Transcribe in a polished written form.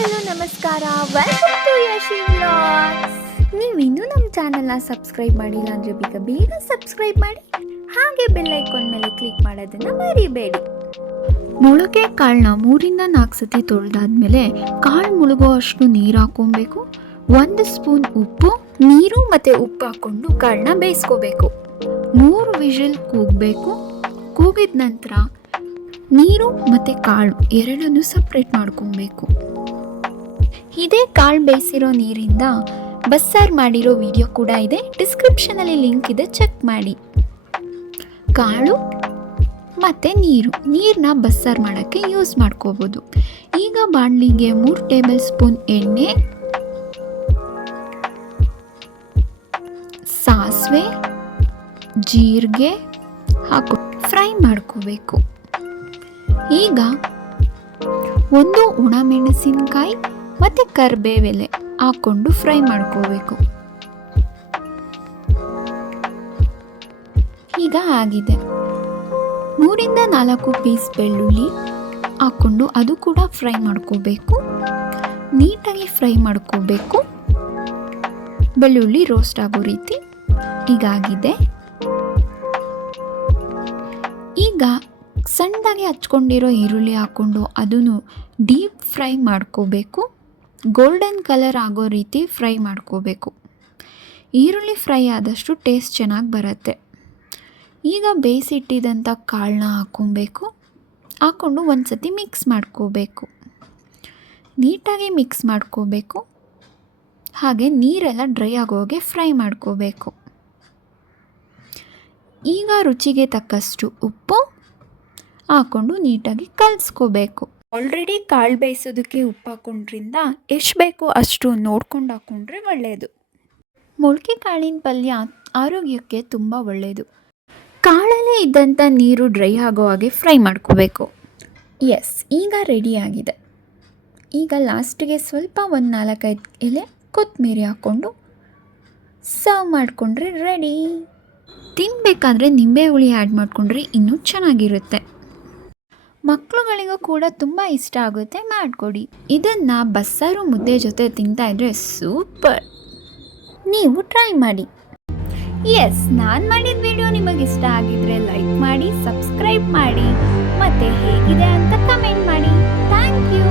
Hello ನಮಸ್ಕಾರ, welcome to Yashi vlogs. ನೀವಿನ್ನೂ ನಮ್ಮ ಚಾನಲ್ನ ಸಬ್ಸ್ಕ್ರೈಬ್ ಮಾಡಿಲ್ಲ ಅಂದರೆ ಬೇಗ ಸಬ್ಸ್ಕ್ರೈಬ್ ಮಾಡಿ, ಹಾಗೆ ಬೆಲ್ ಐಕಾನ್ ಮೇಲೆ ಕ್ಲಿಕ್ ಮಾಡೋದನ್ನು ಮರಿಬೇಡಿ. ಮೊಳಕೆ ಕಾಳನ್ನ 3-4 ಸತಿ ತೊಳೆದಾದ್ಮೇಲೆ ಕಾಳು ಮುಳುಗೋ ಅಷ್ಟು ನೀರು ಹಾಕೊಬೇಕು. 1 ಸ್ಪೂನ್ ಉಪ್ಪು, ನೀರು ಮತ್ತು ಉಪ್ಪು ಹಾಕ್ಕೊಂಡು ಕಾಳನ್ನ ಬೇಯಿಸ್ಕೋಬೇಕು. 3 ವಿಷಲ್ ಕೂಗಬೇಕು. ಕೂಗಿದ ನಂತರ ನೀರು ಮತ್ತು ಕಾಳು ಎರಡನ್ನೂ ಸಪ್ರೇಟ್ ಮಾಡ್ಕೊಬೇಕು. ಇದೇ ಕಾಳು ಬೇಯಿಸಿರೋ ನೀರಿಂದ ಬಸ್ಸಾರು ಮಾಡಿರೋ ವಿಡಿಯೋ ಕೂಡ ಇದೆ, ಡಿಸ್ಕ್ರಿಪ್ಷನಲ್ಲಿ ಲಿಂಕ್ ಇದೆ, ಚೆಕ್ ಮಾಡಿ. ಕಾಳು ಮತ್ತು ನೀರನ್ನ ಬಸ್ಸಾರು ಮಾಡೋಕ್ಕೆ ಯೂಸ್ ಮಾಡ್ಕೋಬೋದು. ಈಗ ಬಾಣಲಿಗೆ 3 ಟೇಬಲ್ ಸ್ಪೂನ್ ಎಣ್ಣೆ, ಸಾಸಿವೆ, ಜೀರಿಗೆ ಹಾಕಿ ಫ್ರೈ ಮಾಡ್ಕೋಬೇಕು. ಈಗ 1 ಒಣಮೆಣಸಿನಕಾಯಿ ಮತ್ತು ಕರಿಬೇವೆಲೆ ಹಾಕ್ಕೊಂಡು ಫ್ರೈ ಮಾಡ್ಕೋಬೇಕು. ಈಗ ಆಗಿದೆ. 3-4 ಪೀಸ್ ಬೆಳ್ಳುಳ್ಳಿ ಹಾಕ್ಕೊಂಡು ಅದು ಕೂಡ ಫ್ರೈ ಮಾಡ್ಕೋಬೇಕು. ನೀಟಾಗಿ ಫ್ರೈ ಮಾಡ್ಕೋಬೇಕು, ಬೆಳ್ಳುಳ್ಳಿ ರೋಸ್ಟ್ ಆಗೋ ರೀತಿ. ಹೀಗಾಗಿದೆ. ಈಗ ಸಣ್ಣದಾಗಿ ಹಚ್ಕೊಂಡಿರೋ ಈರುಳ್ಳಿ ಹಾಕ್ಕೊಂಡು ಅದನ್ನು ಡೀಪ್ ಫ್ರೈ ಮಾಡ್ಕೋಬೇಕು. ಗೋಲ್ಡನ್ ಕಲರ್ ಆಗೋ ರೀತಿ ಫ್ರೈ ಮಾಡ್ಕೋಬೇಕು. ಈರುಳ್ಳಿ ಫ್ರೈ ಆದಷ್ಟು ಟೇಸ್ಟ್ ಚೆನ್ನಾಗಿ ಬರುತ್ತೆ. ಈಗ ಬೇಯಿಸಿಟ್ಟಿದ್ದಂಥ ಕಾಳನ್ನ ಹಾಕ್ಕೊಂಡು ಒಂದು ಸತಿ ಮಿಕ್ಸ್ ಮಾಡ್ಕೋಬೇಕು. ನೀಟಾಗಿ ಮಿಕ್ಸ್ ಮಾಡ್ಕೋಬೇಕು. ಹಾಗೆ ನೀರೆಲ್ಲ ಡ್ರೈ ಆಗೋಗೆ ಫ್ರೈ ಮಾಡ್ಕೋಬೇಕು. ಈಗ ರುಚಿಗೆ ತಕ್ಕಷ್ಟು ಉಪ್ಪು ಹಾಕ್ಕೊಂಡು ನೀಟಾಗಿ ಕಲಿಸ್ಕೋಬೇಕು. ಆಲ್ರೆಡಿ ಕಾಳು ಬೇಯಿಸೋದಕ್ಕೆ ಉಪ್ಪು ಹಾಕೊಂಡ್ರಿಂದ ಎಷ್ಟು ಬೇಕೋ ಅಷ್ಟು ನೋಡ್ಕೊಂಡು ಹಾಕ್ಕೊಂಡ್ರೆ ಒಳ್ಳೆಯದು. ಮೊಳಕೆ ಕಾಳಿನ ಪಲ್ಯ ಆರೋಗ್ಯಕ್ಕೆ ತುಂಬ ಒಳ್ಳೆಯದು. ಕಾಳಲ್ಲೇ ಇದ್ದಂಥ ನೀರು ಡ್ರೈ ಆಗೋ ಹಾಗೆ ಫ್ರೈ ಮಾಡ್ಕೋಬೇಕು. ಎಸ್, ಈಗ ರೆಡಿಯಾಗಿದೆ. ಈಗ ಲಾಸ್ಟಿಗೆ ಸ್ವಲ್ಪ 4-5 ಎಲೆ ಕೊತ್ತಂಬರಿ ಹಾಕ್ಕೊಂಡು ಸರ್ವ್ ಮಾಡಿಕೊಂಡ್ರೆ ರೆಡಿ. ತಿನ್ನಬೇಕಾದ್ರೆ ನಿಂಬೆ ಹುಳಿ ಆ್ಯಡ್ ಮಾಡಿಕೊಂಡ್ರೆ ಇನ್ನೂ ಚೆನ್ನಾಗಿರುತ್ತೆ. ಮಕ್ಕಳುಗಳಿಗೂ ಕೂಡ ತುಂಬ ಇಷ್ಟ ಆಗುತ್ತೆ, ಮಾಡಿಕೊಡಿ. ಇದನ್ನು ಬಸ್ಸಾರು ಮುದ್ದೆ ಜೊತೆ ತಿಂತಾಯಿದ್ರೆ ಸೂಪರ್. ನೀವು ಟ್ರೈ ಮಾಡಿ. ಎಸ್, ನಾನು ಮಾಡಿದ ವಿಡಿಯೋ ನಿಮಗೆ ಇಷ್ಟ ಆಗಿದ್ರೆ ಲೈಕ್ ಮಾಡಿ, ಸಬ್ಸ್ಕ್ರೈಬ್ ಮಾಡಿ, ಮತ್ತು ಹೇಗಿದೆ ಅಂತ ಕಮೆಂಟ್ ಮಾಡಿ. Thank you.